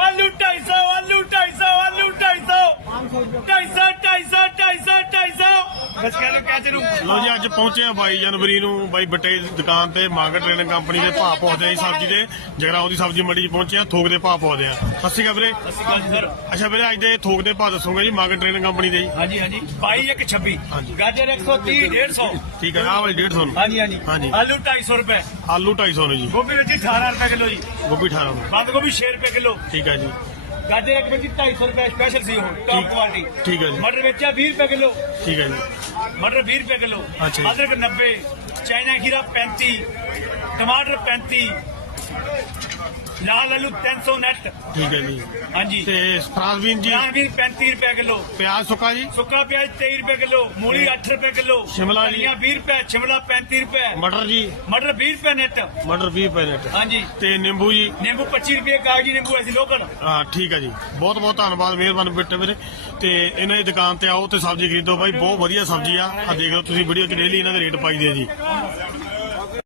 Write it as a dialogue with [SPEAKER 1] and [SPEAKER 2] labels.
[SPEAKER 1] आलू 250 आलू 250 आलू 250 250 बस कह क्या चलू
[SPEAKER 2] ਲੋ ਜੀ ਅੱਜ ਪਹੁੰਚੇ ਆ 22 ਜਨਵਰੀ ਨੂੰ ਬਾਈ ਬਟੇ ਦੀ ਦੁਕਾਨ ਤੇ ਮਾਂਗਰ ਟ੍ਰੇਡਿੰਗ ਕੰਪਨੀ ਦੇ ਭਾਅ ਪਾਉਂਦੇ ਆ ਸਬਜ਼ੀ ਦੇ ਜਗਰਾਉਂ ਦੀ ਸਬਜ਼ੀ ਮੰਡੀ 'ਚ ਪਹੁੰਚੇ ਆ ਥੋਕ ਦੇ ਭਾਅ ਪਾਉਂਦੇ ਆ। ਸਤਿ ਸ਼੍ਰੀ ਅਕਾਲ ਵੀਰੇ।
[SPEAKER 1] सर
[SPEAKER 2] ਅੱਛਾ ਵੀਰੇ ਅੱਜ ਦੇ ਥੋਕ ਦੇ ਭਾਅ ਦੱਸੋਗੇ ਜੀ ਮਾਂਗਰ ਟ੍ਰੇਡਿੰਗ ਕੰਪਨੀ ਦੇ ਜੀ।
[SPEAKER 1] हाँ जी 22
[SPEAKER 2] हाँ
[SPEAKER 1] 1
[SPEAKER 2] जी।
[SPEAKER 1] 26 गाजर 130 150
[SPEAKER 2] ਠੀਕ ਹੈ ਆਹ ਵਾਲੀ 150 ਨੂੰ।
[SPEAKER 1] हाँ जी हाँ जी
[SPEAKER 2] हाँ जी।
[SPEAKER 1] आलू 250 रुपए
[SPEAKER 2] ਆਲੂ 250 ਨੂੰ ਜੀ।
[SPEAKER 1] गोभी जी 18 रुपए किलो जी
[SPEAKER 2] ਗੋਭੀ 18 ਨੂੰ।
[SPEAKER 1] बंद गोभी 6 रुपए किलो
[SPEAKER 2] ਠੀਕ ਹੈ ਜੀ।
[SPEAKER 1] गाजर एक बजी 250 रुपए स्पेशल सी हो टॉप क्वालिटी
[SPEAKER 2] ठीक है जी।
[SPEAKER 1] मटर बेचा 20 रुपए किलो
[SPEAKER 2] ਠੀਕ ਹੈ ਜੀ।
[SPEAKER 1] मटर 20 रुपए किलो
[SPEAKER 2] अच्छा जी।
[SPEAKER 1] अदरक 90 चाइना खीरा 35 टमाटर 35 लाल आलू 300 नेट
[SPEAKER 2] ਠੀਕ ਹੈ ਜੀ।
[SPEAKER 1] हाँ जी
[SPEAKER 2] ਤੇ ਫਰਾਂਸਬੀਨ ਜੀ
[SPEAKER 1] भी 35 रुपए किलो
[SPEAKER 2] ਪਿਆਜ਼ ਸੁੱਕਾ ਜੀ।
[SPEAKER 1] सुखा प्याज 23 रुपए किलो मूली 8 रुपए किलो
[SPEAKER 2] शिमला जी।
[SPEAKER 1] धनिया 20 रुपए शिमला 35 रुपए
[SPEAKER 2] ਮਟਰ ਜੀ।
[SPEAKER 1] मटर 20 रुपए नेट
[SPEAKER 2] ਮਟਰ 20 ਰੁਪਏ ਨੇਟ।
[SPEAKER 1] हाँ जी
[SPEAKER 2] ਤੇ ਨਿੰਬੂ ਜੀ।
[SPEAKER 1] नींबू 25 रुपए कागजी नींबू ऐसी लोकल
[SPEAKER 2] ਹਾਂ ਠੀਕ ਹੈ ਜੀ। ਬਹੁਤ ਬਹੁਤ ਧੰਨਵਾਦ ਮਿਹਰਬਾਨੀ ਬੇਟੇ ਵੀਰੇ। ਤੇ ਇਹਨਾਂ ਦੀ ਦੁਕਾਨ ਤੇ ਆਓ ਤੇ ਸਬਜ਼ੀ ਖਰੀਦੋ ਬਾਈ ਬਹੁਤ ਵਧੀਆ ਸਬਜ਼ੀ ਆ। ਆ ਦੇਖ ਲਓ ਤੁਸੀਂ ਵੀਡੀਓ 'ਚ ਡੇਲੀ ਇਹਨਾਂ ਦੇ ਰੇਟ ਪਾਈਦੇ ਆ ਜੀ।